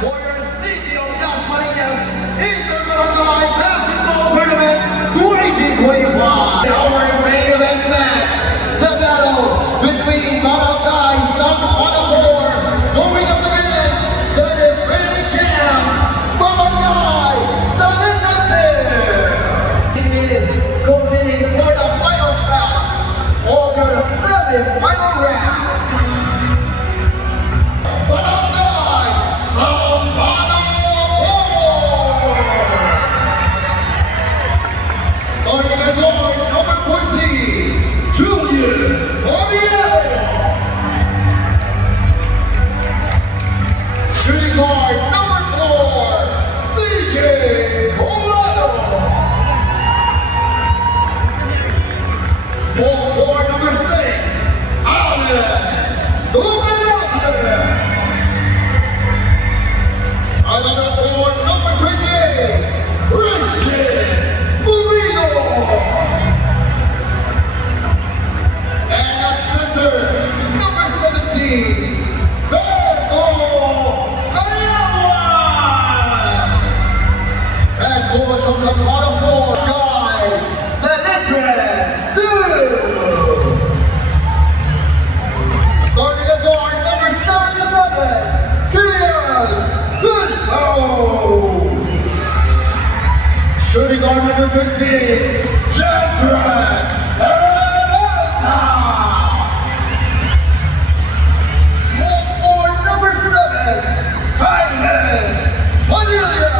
Warrior City of Las Marinas Interbarangay Basketball Tournament 2025. Our main event match, the battle between Barangay San Juan going up against the defending champs, Barangay San Juan. It is competing for the final round of the 7th final round. Shooting guard number 15, Jadran Elena. Small forward number 7, Hines Padilla.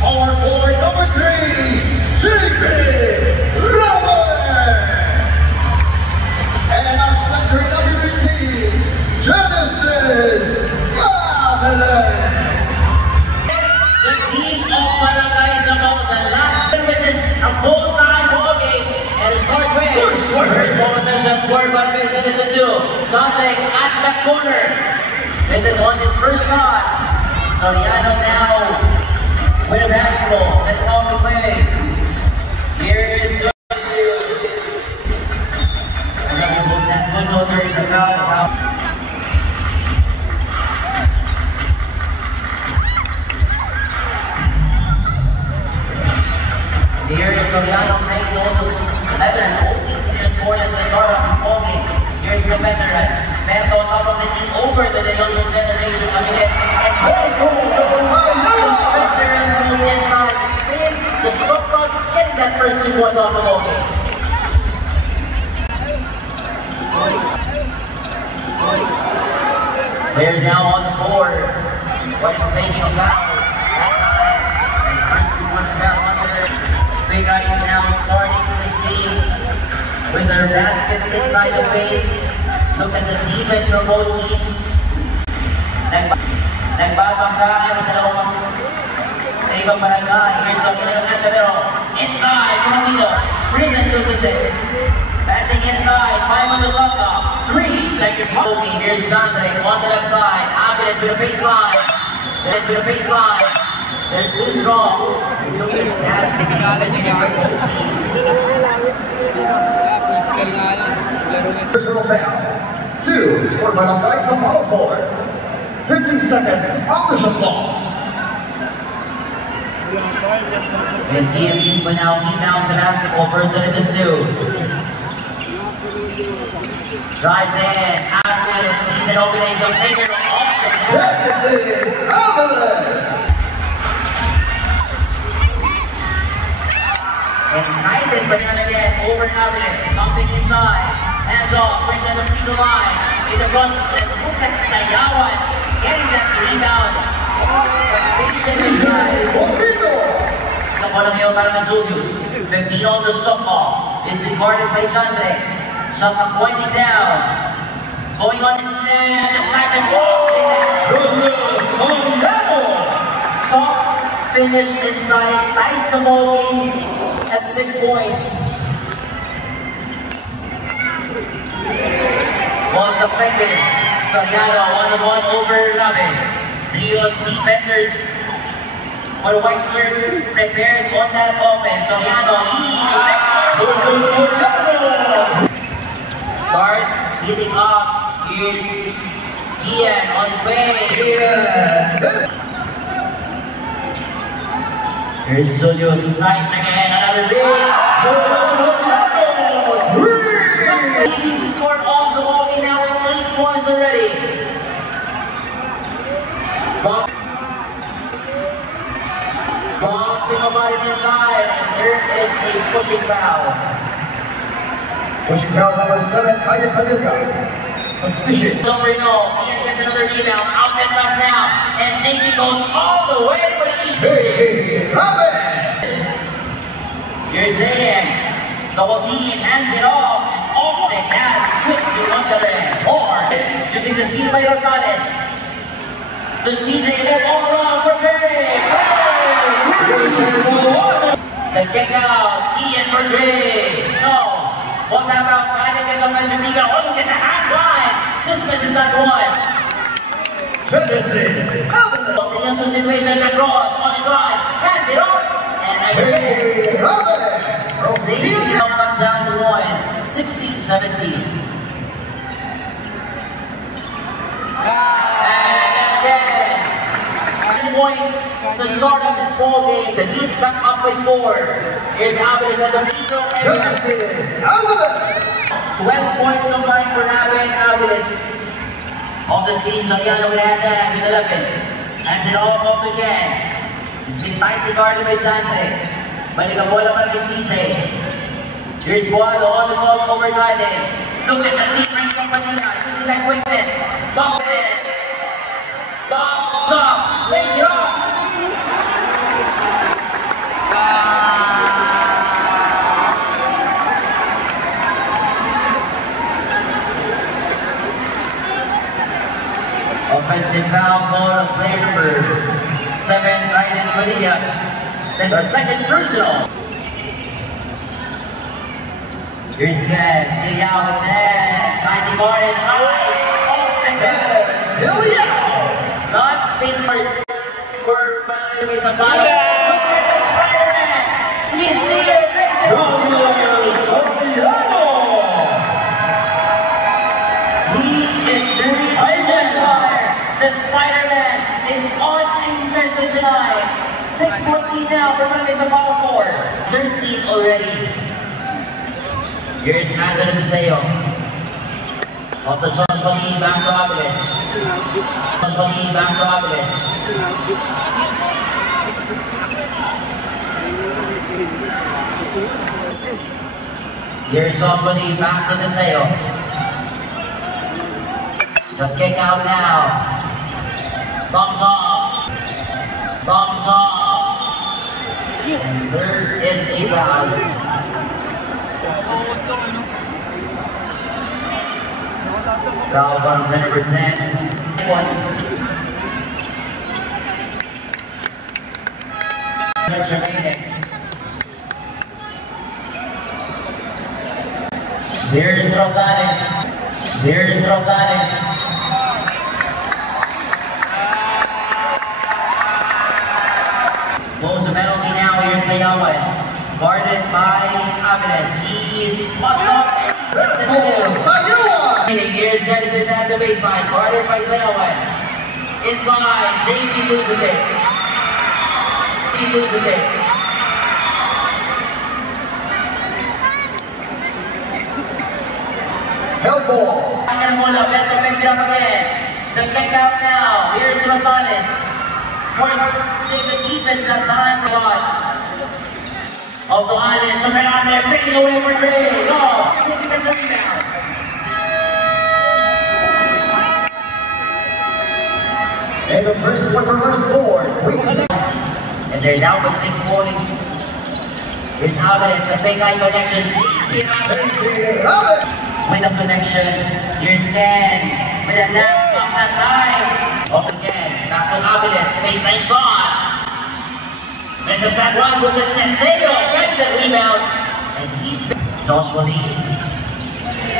Power forward number 3, JP Robert. And our center number 15, Genesis Fabulous. The team of Barangay is about the last witness a full-time ball game and it's hard way. First ball possession for Barangay Citizen 2. Jonathan at the corner. This is on his first shot. Soriano now with a basketball. Set it on the play. Here is the here is Soriano breaks all the veterans, holding steals more as the start of this ball game. Here's the veteran. Beto on top of the team over the younger generation against and veteran move inside the spin. The subcons getting that first was on the ball game. There's now on the board. What's making a foul? That time. And first one's foul under. Big Ice now starting this team with their basket inside the paint. Look at the defense for both teams. Nagbabanggaan ang dalawang ibang barangay. Here's something at the middle. Inside, Romino. Prison loses it. Batting inside, 5 on the shot clock. 3 second ball team. Here's Shandre on the left side. Aviles with a baseline. There's with a baseline. There's too strong. Look at that. Personal foul. 2 for Barangay San Juan. 15 seconds on the shot clock. And PMU's will now inbound to basketball for Citizen 2. Drives in, Aviles sees it opening, the finger off the Genesis Fabulous. And Nathan, but then again, over Aviles, pumping inside, hands off, push at the free throw line, in the front, and look at Sayawan, getting that rebound. The bottom hill para Julius, 15 on the softball, is departed by Chandre. Shot clock pointing down. Going on the stand, the second ball. Soft finish inside. Nice the ball game at 6 points. Was affected. Soriano 1-on-1 over Lavin. 3 on defenders for the white shirts prepared on that offense. Soriano. Start heating up. Here's Ian on his way. Here's Julius. Nice again. Another big. He scored off the ball game now with 8 points already. Bumping nobody's inside, and there is a pushing foul. Pushing foul number 7, Aiden Padilla. Substitution. Don't know. Ian gets another rebound. Outlet pass now, and JP goes all the way for the easy. Hey, Robin. Here's Zayn. Double team hands it off, and off the gas. Quick to Monterrey. Hard. Using the steal by Rosales. The CJ led all around for Perry. The kick out. Ian for Dre. No. One time out. Guiding gets offensive rebound. Oh, look at the hands line. Just misses that one. Genesis. The into situation across on his right. Hands it off. And again. Hey, Robin. Zayn down to 1. 16-17. Points to start of this ball game. The lead back up by 4. Here's Aviles at the free throw area. 12 points combined for Nabe and Aviles. Off the screen, Soriano with hand with 11. Hands it off again. It's been tightly guarded by Jante. Balik ang bola para kay CJ. Here's Guado on the crossover guiding. Look at the lead range from Manila. You see that quickness. Bounce this. Bounce up. Lays it up. Offensive foul call of player number 7, Aiden Padilla. That's the second personal. Here's again, Iliao with 10. 90 Martin, high. Off and not been for Barangay Zapata. Look at the Spider-Man. He's here. He is very fire. The Spider-Man is on a mission tonight. 6-point lead now for Barangay Zapata 4. 13 already. Here's Anthony Deseo. Off the Joshua Lee, back to Aviles. Joshua Lee, back to Aviles. Here's Joshua Lee, back to Deseo. The kick out now. Bumps off. Bumps off. And there is a foul. Foul on number 10. 1. Just remaining. Here's Rosales. Here's Rosales. What was the penalty now? Here's Sayawan. Guarded by Aviles. He spots up and puts it in. Here's Genesis at the baseline, guarded by Sayawan. Inside, JP loses it. He loses it. Help ball. Back and up, let the mix it up again. The kick out now. Here's Rosales. Force save the defense at time for God. Of the island, so right on there, fading away for Dre. No, JP gets a rebound. And the first quarter scored. And they're down by 6 points. Here's Aviles, the big eye connection. With a connection. Here's Ken. With a tap from that time. Off again. Back to Aviles. Baseline shot. Misses that one with the Deseo. Gets the rebound. And he's Joshua Lee.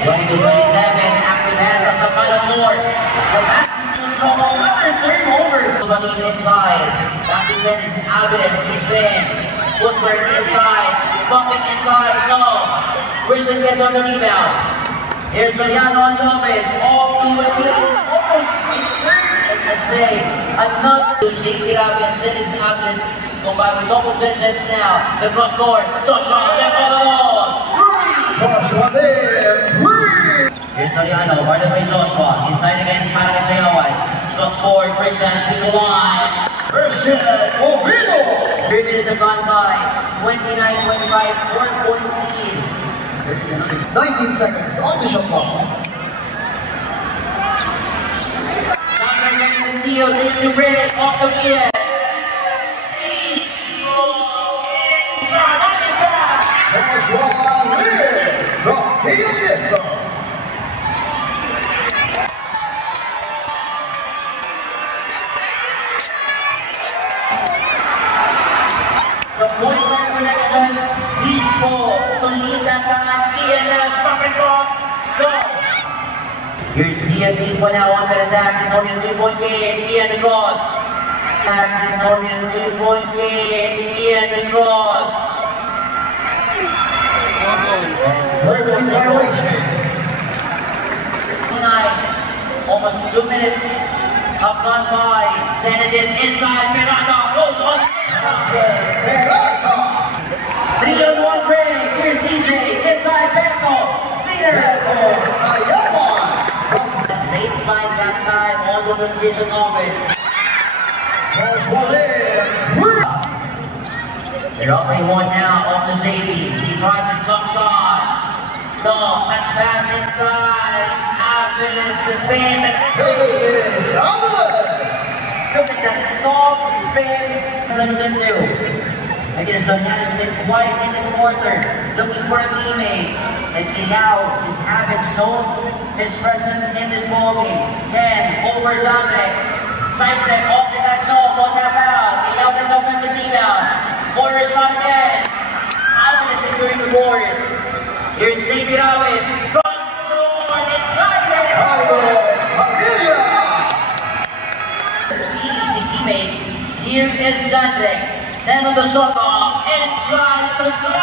22-27. Active hands up sa final 4. The pass is from another turnover. Joshua Lee inside. Back to Genesis. Aviles. The spin. Footworks inside. Bumping inside. No. Christian gets on the rebound. Here's Soriano on the offense. Off to almost I'd say another JP Rabi and Genesis Atlas go by with double digits now. The cross court. Joshua left on the wall. Joshua there. Here's Soriano, guarded by Joshua. Inside again para kay Sayawan. Cross court. Christian Picolai. Christian Oviedo. 3 minutes have gone by. 29-25. 4-point lead. 19 seconds on the shot clock. Somewhere getting the steal, to red off the end. Joshua Lee from Pianista. The point guard connection, peaceful, to lead that time, Ian, stop and go. Here's Ian, peaceful now on the Zach, it's only a 3-point game, Ian across. Zach, it's only a 3-point game, Ian across. Perfect violation. Almost 2 minutes have gone by. Genesis inside, Pirata goes on the inside. 3-on-1 break. Here's CJ inside Berto. Leaders. Late find that time on the transition offense. They're up by 1 now off the JV. He tries his long shot. No, touch pass inside. Aviles suspended. Look at that soft spin. 7-2. Again, Soriano's been quiet in this quarter, looking for a teammate. And Ilao is having shown his presence in this ballgame. Then, over Jamek. Side step off the last no, won't tap out. Ilao gets offensive rebound. Corner shot again. Aviles securing the board. Here's Xavier Awin. Front door, invited. Easy teammates. Here is Jandek. Then on the shot off, inside the goal.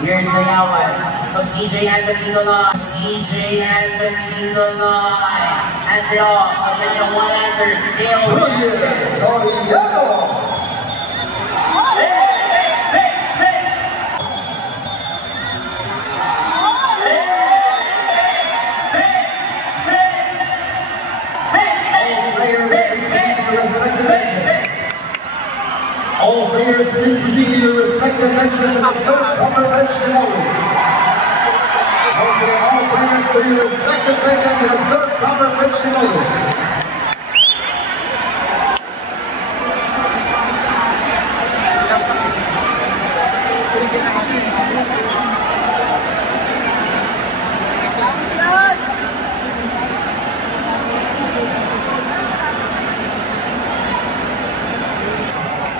Here's Sayawan. From CJ and the Picolai. CJ and the Picolai. Hands it off. So then one ender still. Soriano. All players please proceed to your respective benches and observe proper bench only. Also, all players to your respective benches and observe proper bench only.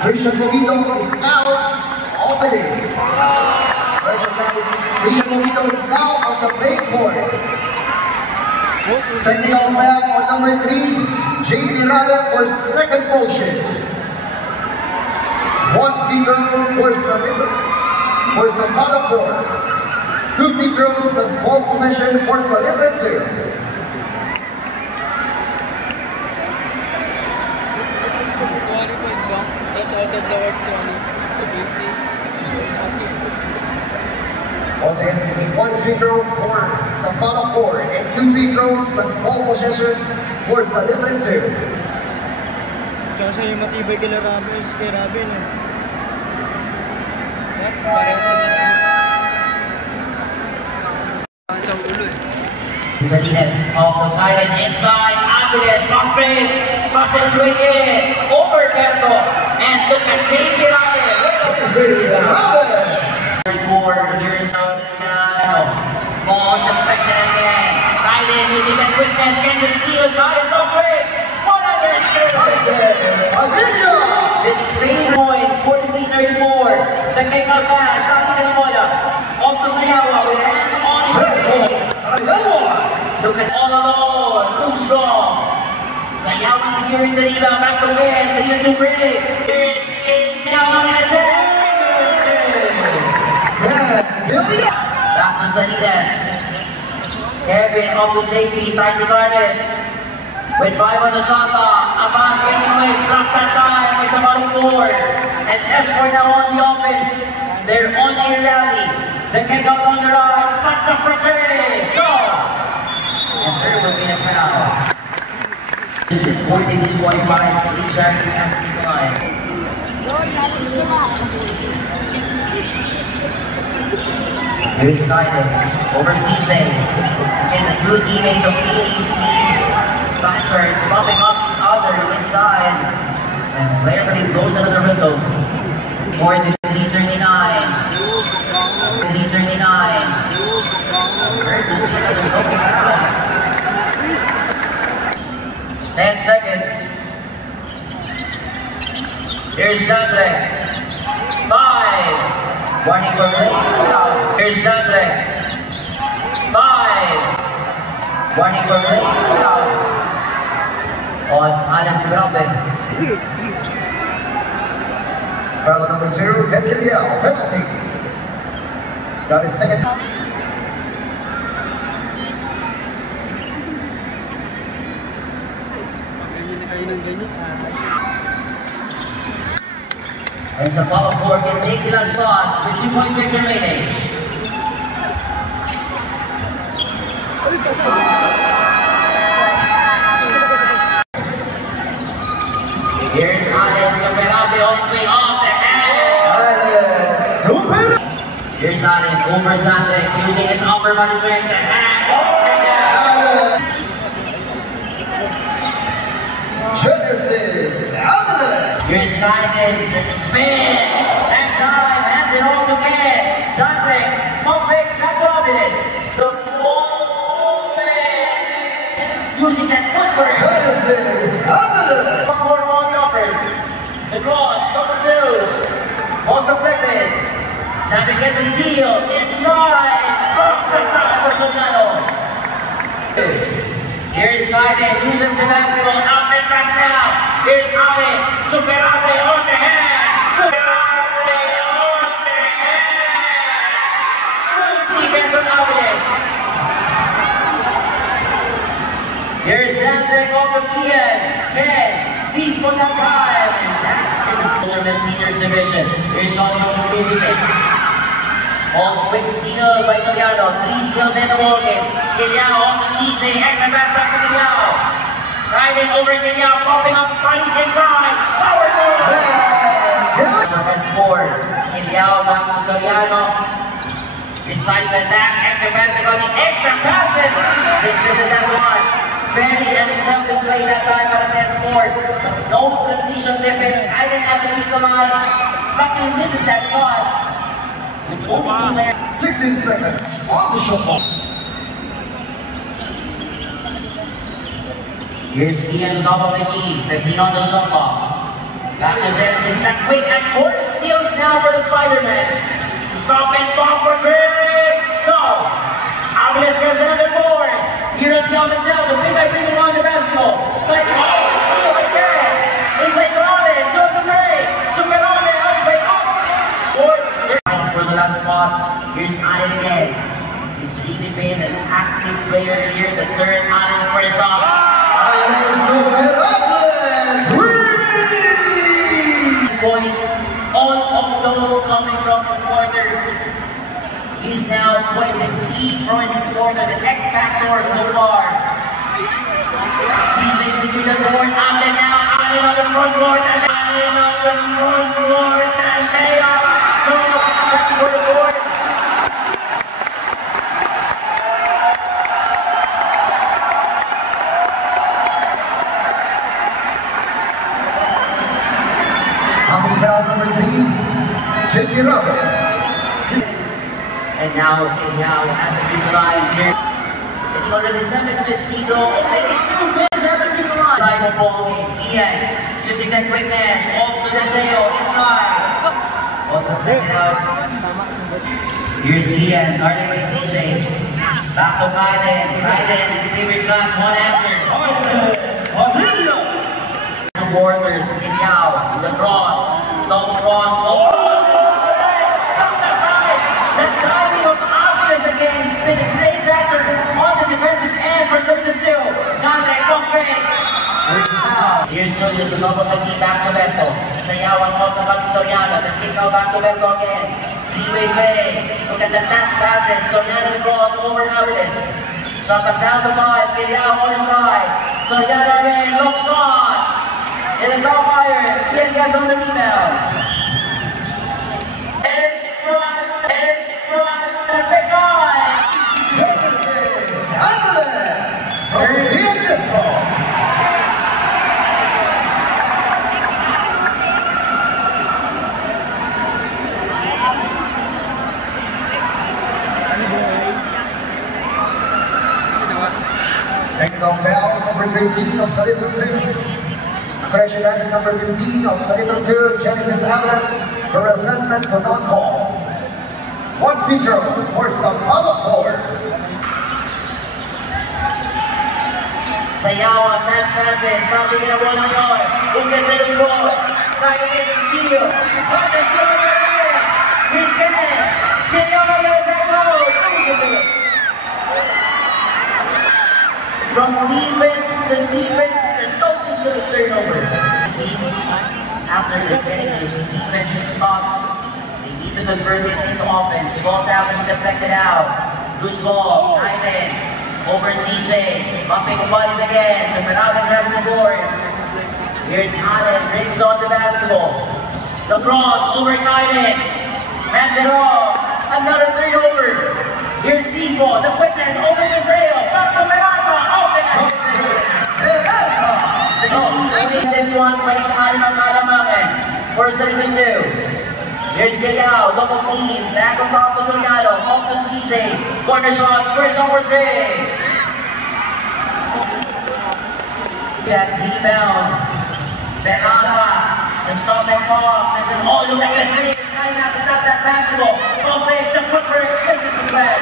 Christian Oviedo is now on the game. Christian Oviedo is now on the main court. Technical foul on number 3, JP Rabi for second motion. 1 free throw for Zapata 4. 2 free throws plus 4 possession for Salita 2. Out of the world Once again, 1 free throw for Zapata 4 and 2 free throws plus small possession for Salita 2. Kasi yung matibay kila Rabi is kay Rabi no? Parang sa ulo eh. Salinas off the tight inside. Aviles, Monfres, crosses his way in. Over Berto. And look at Xavier Rabi. 34, here's Soriano. Ball deflected again. Tight end using that quickness. Can the steal? Got it, Monfres. What under skill? This Spain points, 43-34. The kick-out pass, not the bola. On to Sayawa with hands on his face. Look at all alone, too strong. Sayawa securing the rebound, back to win, the new break. Here's now on the attack. Back to Salinas. Kevin off to JP, tightly guarded. With 5 on the shot clock. Abang getting away, block that time. May Samarong board. And S4 now on the offense. They're on a rally. The kick out on the right. Spots up for three. Go! And there will be a foul. 42.5, Steve Sharkey at the line. Here's Snyder over CJ. And the two teammates of AEC. Backward, stopping up each other inside. And Beverly blows another whistle. 43-39. 3:39. 10 seconds. Here's Sandre. 5. Warning for play. Here's Sandre. 5. Warning for play. On Alan Sugrabe. Foul number 2, Ed Kiliao, penalty. Got his second. And Zapala 4 can take the last shot with 2.6 remaining. Here's Alex Superate on his way off the hand. Here's Alex over Zandre using his upper body strength. The hand. Genesis Alex. Here's Simon, spin, and time, hands it off again. Zandre, pump fakes, not obvious. The movement, using that footwork. Genesis Alex. Forward on the offense. The cross, number 2s. Ball's deflected. Zandre gets the steal, inside. Off the ground for Soriano. Here's Simon, uses the basketball, out and pass now. Here's Ale, Superate on the hand. Superate on the hand. Good defense from Alvarez. Here's Zandre on the Kian. Ken, peace for that time. And that is a Ultraman Seniors Division. Here's Sean on the music. Ball's quick steal by Soriano. 3 steals in the ball game. Kiliao on the CJ. Extra pass back to Kiliao. Riding over Kiliao, popping up, punches inside. Power ball! Has scored. Kiliao back to Soriano. Decides attack. Extra passes on the extra passes. Just misses that one. Very unselfish play that time para sa sport. But no transition defense. Hiding at the free throw line. Bucky misses that shot. 16 seconds on the shot clock. Here's Ian top of the key. 15 on the shot clock. Back to Genesis. That quick and 4 steals now for the Spider-Man. Stop and bomb for Greg. No. Alvarez goes another board. Here is Alvarez. The big guy bringing on the basketball. But oh, steal again. Inside the line. Go to break. Superate on his way up. Short. For the last spot, here's Allen again. He's really been an active player here. The third Allen squares off. Points, all of those coming from this corner. He's now quite the key from this corner, the X factor so far. CJ secured the board, Allen now, Allen on the front court, and Allen on the front court, and they are back for the board. Foul number 3, J.P. Robert. And now Kiliao at the free throw line here. Getting already 7 miss free throw, making 2 miss at the free throw line. Side of ball game, Ian using that quickness, off to Deseo, inside. Also taken out. Here's Ian, guarded by CJ. Back to Biden. Biden, Steven shot, 1 after. Supporters, Kiliao, the cross, long cross, oh! Back to right, the timing of Alvarez again. First foul. Here's Julius, a double the key back to Beto. Sayawan off the back to Soriano. Then kick out back to Beto again. Three-way play. Look at the touch passes. Soriano cross over Aviles. Shot them down to 5. Kiliao on his side. Soriano again. Long shot. And the foul fire. Kian gets on the rebound. It's the big guy. Genesis Aviles from Kian Gibson. Technical foul number 13 of Saliton 2. Correction, that is number 15 of Saliton 2, Genesis Aviles, for resentment to non-call. 1 free throw for Sampaloc forward. Sayawan, match passes, something in a 1 on yard. Who gets it to score? Kaya gets a steal. Hunter steal again. Here's Ken. Kiliao gets that goal. Loses it. From defense to defense, resulting to a turnover. Teams, after getting those defensive stop, they need to convert it into offense. Ball down and deflected out. Loose ball, Ivan, over CJ, bumping bodies again. So Manalo grabs the board. Here's Allen, brings on the basketball. The cross over Ivan, hands it off. Another turnover. Here's Steve-Ball, the quickness over the sail. Back to Merata, out the everyone breaks Allen on Alamakan for 32. Here's Kiliao, double team, back on top of Soriano, off to CJ. Corner shot, squares over 3. That rebound. Merata, the stop and pop. This is all look at this. It's not enough to tap that basketball. Offense, the footwork, this is as well.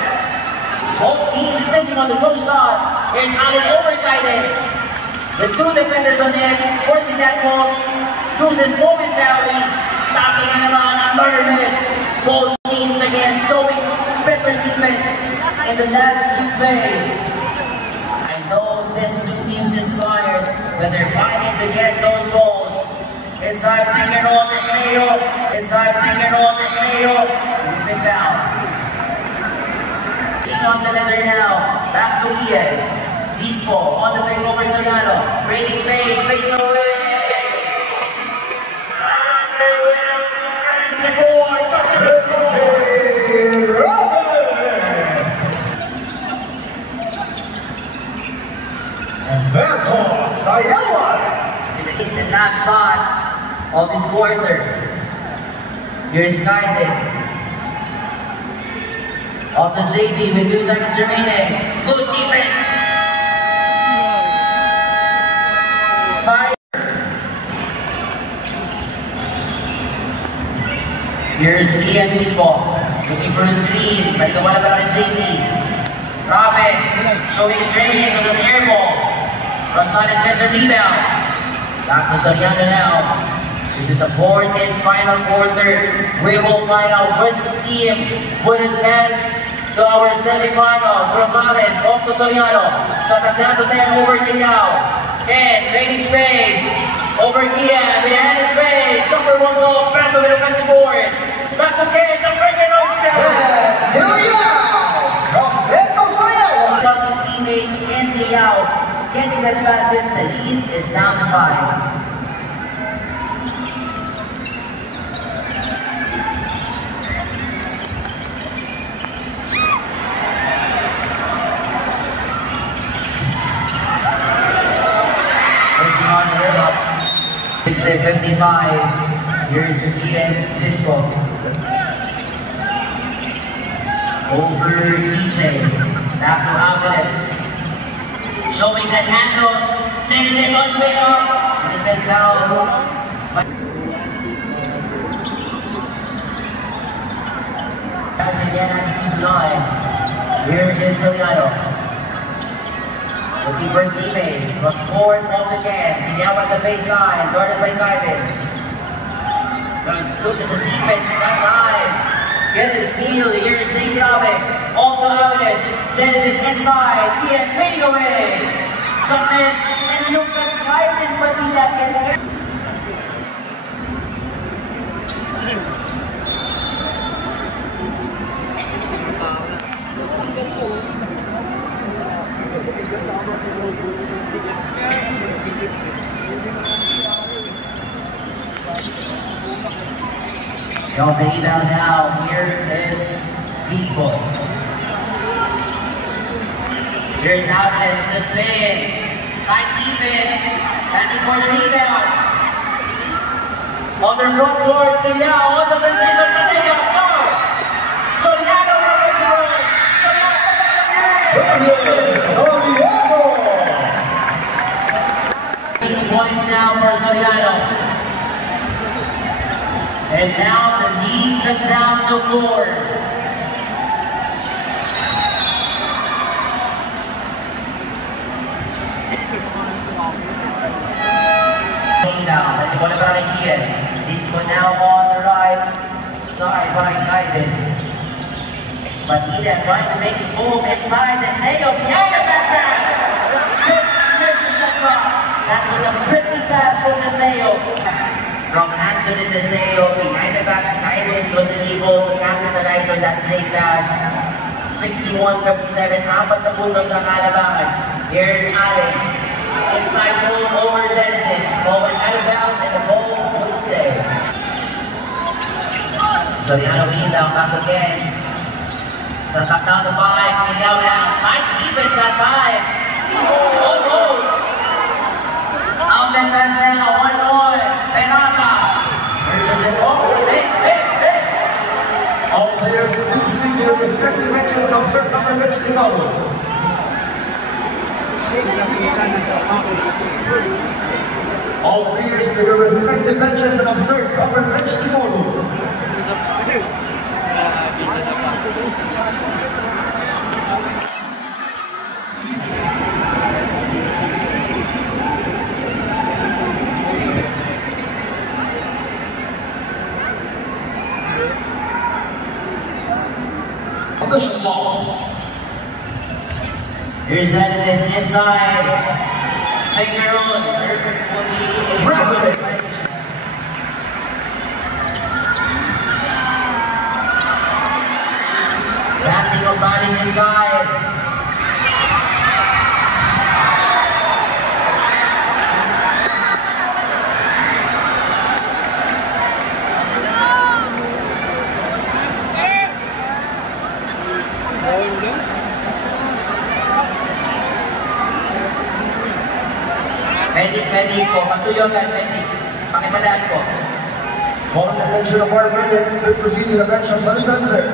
Both teams missing on the close shot. Here's Allen over-guided. The 2 defenders on the edge, forcing that ball. Loses momentarily. Tapping in around, another miss. Both teams again showing better defense in the last few plays. I know this 2 teams is tired, but they're fighting to get those balls. Inside pick and roll, Deseo. Inside pick and roll, Deseo. He's been down. On the leather now, back to Kian. Bispo on the fake over Soriano. Creating space, straight away. And Beto Sayawan. The last shot of this quarter. Here's Carden. Off the JB with 2 seconds remaining. Good defense. 5. Here's Kian Bispo. Looking for a screen. Balik wala pa ng JB. Robin showing his range on the air ball. Rosales gets a rebound. Back to Soriano now. This is a 4th and final quarter. We will find out which team would advance to our semifinals. Rosales off to Soriano. Shot them down to 10 over Kiliao. Ken, creating space. Over Kian, behind his space. Number 1 goal, back to the offensive board. Back to Ken, the freaking Oscar. From Beto Sayawan. Got the teammate in Kiliao. Getting this basket, the lead is down to 5. On the layup. 55. Here's Kian Bispo. Over CJ. Back to Aviles. Showing that handles. Genesis on his way up. It has been fouled. Again at the line. Here is Soriano. Looking for a teammate, was scored off again. Now at the baseline, guarded by Carden. Look at the defense, that line. Get the steal, here's St. Grabe. On to Aviles, Genesis inside, Kian fading away. Shot miss, and look at Kaiden Manila can Off the rebound now, here is Peaceful. Here's Alves, the spin. Tight defense, batting for the rebound. On the front court, Tilyao on the transition, Manila, foul. Soriano with the run. Soriano! 8 points now for Soriano. And now the lead cuts down to 4. Down, and what about Ian? This one now on the right side by Kaiden. But Ian trying to make his move inside the Deseo behind the back pass. Just misses the shot. That was a pretty pass from Deseo. From Anthony Deseo behind the back, Kaiden wasn't able to capitalize on that great pass. 61-57, 4 na puntos na kalabangan. Here's Allen. Inside move over Genesis. Ball went out of bounds and the ball will stay. Soriano inbound back again. So top down to 5. Inbound now. Nice defense at 5. Almost. Outlet pass now. 1-1. Penata. Where does it go? Bench. All players dismissing their respective benches and observe number bench to go. All players to their respective benches and observe proper bench to go. Position ball. Here's Genesis inside. Finger on. Herbert will be a Rapid. Batting of bodies inside. Medic po, pasuyo agad, medic. Pakipadaan po. Calling the attention of our medic, please proceed to the bench of Sunny Dancer.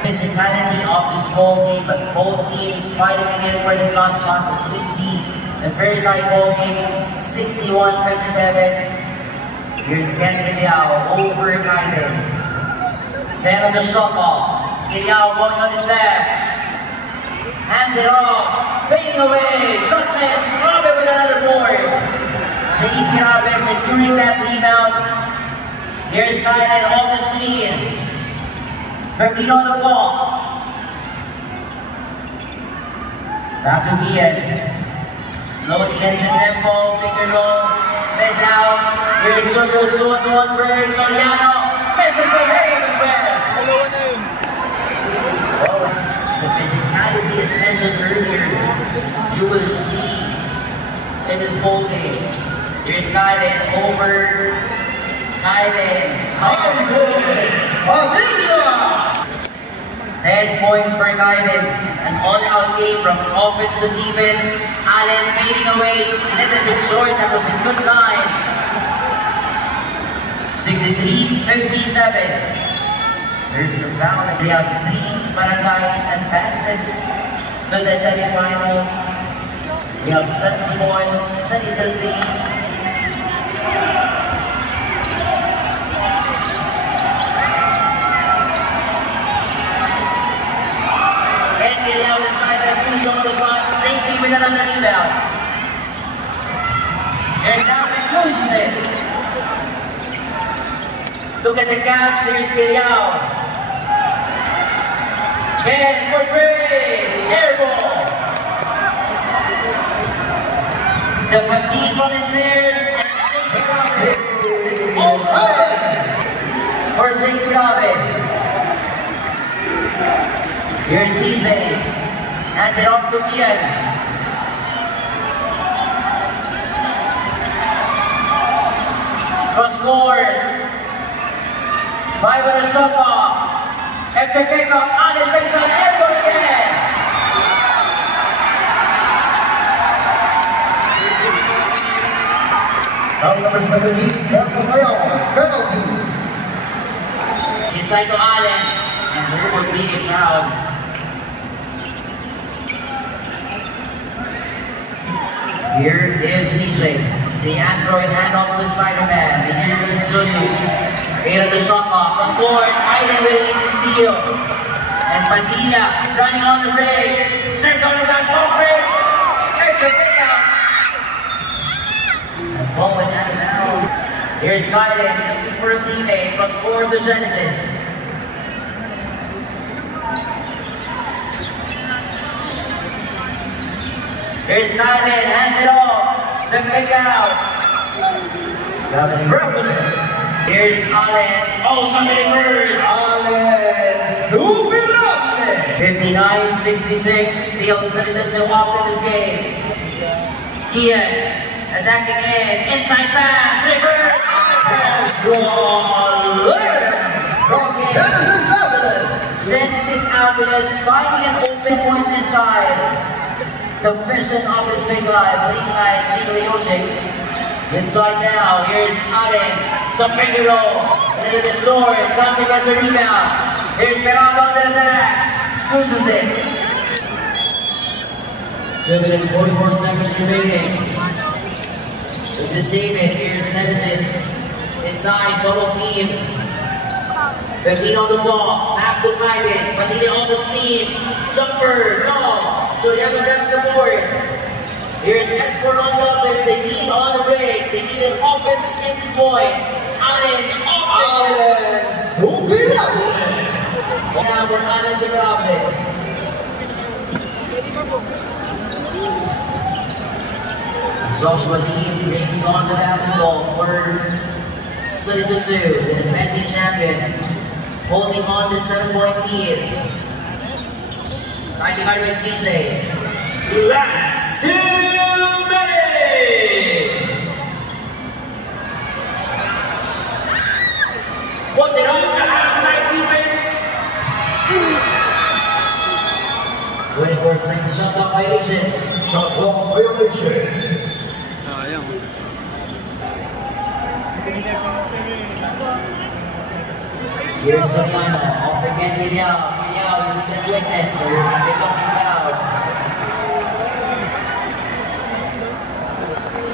Physicality of this ball game, but both teams fighting again for this last spot as we see a very tight ball game, 61-57. Here's Ken Tilyao over Kaiden. Then on the shot ball, Tilyao going on his left. Hands it off, fading away, shot miss, Robert with another board. J.E. Pirabes securing that rebound. Here's Kaiden on the screen. Bertino on the ball. Back to Ian. Slowly getting the tempo, pick and roll, miss out. Here's Sergio Su on one break, Soriano misses the layup as well. Oh, the physicality as mentioned earlier, you will see in this ball game. Here's Kaiden over Kaiden. 10 points for Kaiden. An all-out game from offense to defense. Allen fading away, a little bit short. That was a good line. 63-57. There's a foul. We have 3 barangays advances to the semifinals. We have San Simon, San Italdi. And Tilyao decides to finish on the shot, taking with another rebound. There's now and loses it. Look at the catch, here's Tilyao. And for Trey, airball. The fatigue from his stairs and is over for Jake Grabe. Here's CJ. Hands it off to Kian. Cross court. 5 on the shot clock. Extra kick up on the baseline. Airball again. Foul number 17, Marco Sayaw, penalty. Inside to Allen. And who would be a foul? Here is CJ. The android handoff to Spider-Man. The here is Julius. 8 on the shot clock. The score. Aiden with an easy steal. And Padilla running on the bridge. Steps on the basketball bridge. Extra kick out. Bowman out of bounds. Here's Kylan looking for a teammate. Plus 4 to Genesis. Here's Kylan, hands it off. The kick out. Here's Allen. Oh, somebody first. Allen, super up. 59-66. Steal to off in this game. Kian attacking in. Inside pass. Reverse. From Genesis Aviles. Genesis Aviles finding an open points inside. The vision of his big line, leading line, Nicolai Ojik. Inside now, here's Allen, the finger roll, and a little bit short, Jonathan gets a rebound. Here's Peralta on the attack, loses it. 7 minutes, 44 seconds remaining. To save it, here's Genesis, inside, double team. 15 on the block, back to Kylan, Padilla on the speed, jumper, no. So they have to grab support. Here's S4 on the offense, they need on the break. They need an offense in this point. Allen, offense! Super up. Now for Allen Zagrave. Joshua Dean brings on the basketball for City 2, the defending champion. Holding on to 7-point lead. 95 by CJ. Last 2 minutes. What's it on the half-time defense? 24-second shot clock violation. Shot clock violation. Here's the final. Off again, Giliao. Giliao is the witness. Or is it talking loud?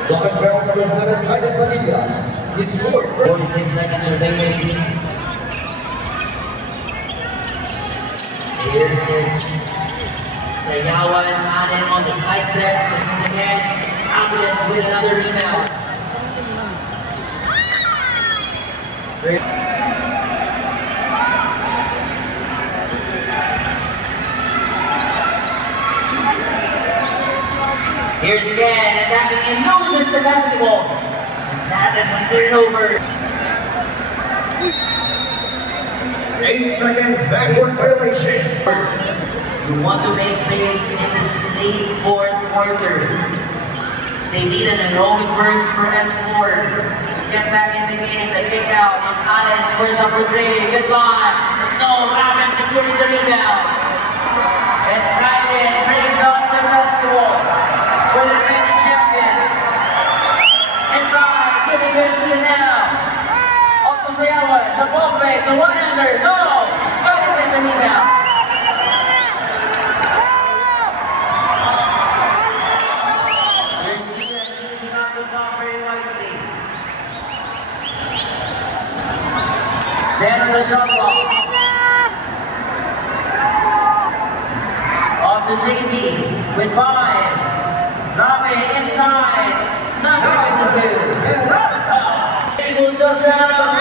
Block foul number 7, Kylan Padilla. He scored. 46 seconds remaining. Here is Sayawa and Allen on the side step. This is again Aviles with another rebound. Here's Scan attacking and loses the basketball. That is a turnover. 8 seconds backward violation. You want to make plays in this late fourth quarter. They need an heroic burst for S4 to get back in the game. The kick out is Allen, scores up for 3. Good line. No, Raven securing the rebound. And Kylan brings out the basketball for the defending champions. Inside, Jimmy Garcia now. Up to Sayawa, the ball fake, the one-hander. No! Kylan gets a rebound. Here's Kian using out the ball very wisely. Then on the shot clock. Off to JB with 5. Grabe inside. Shot gets a 2. Eagles just ran out.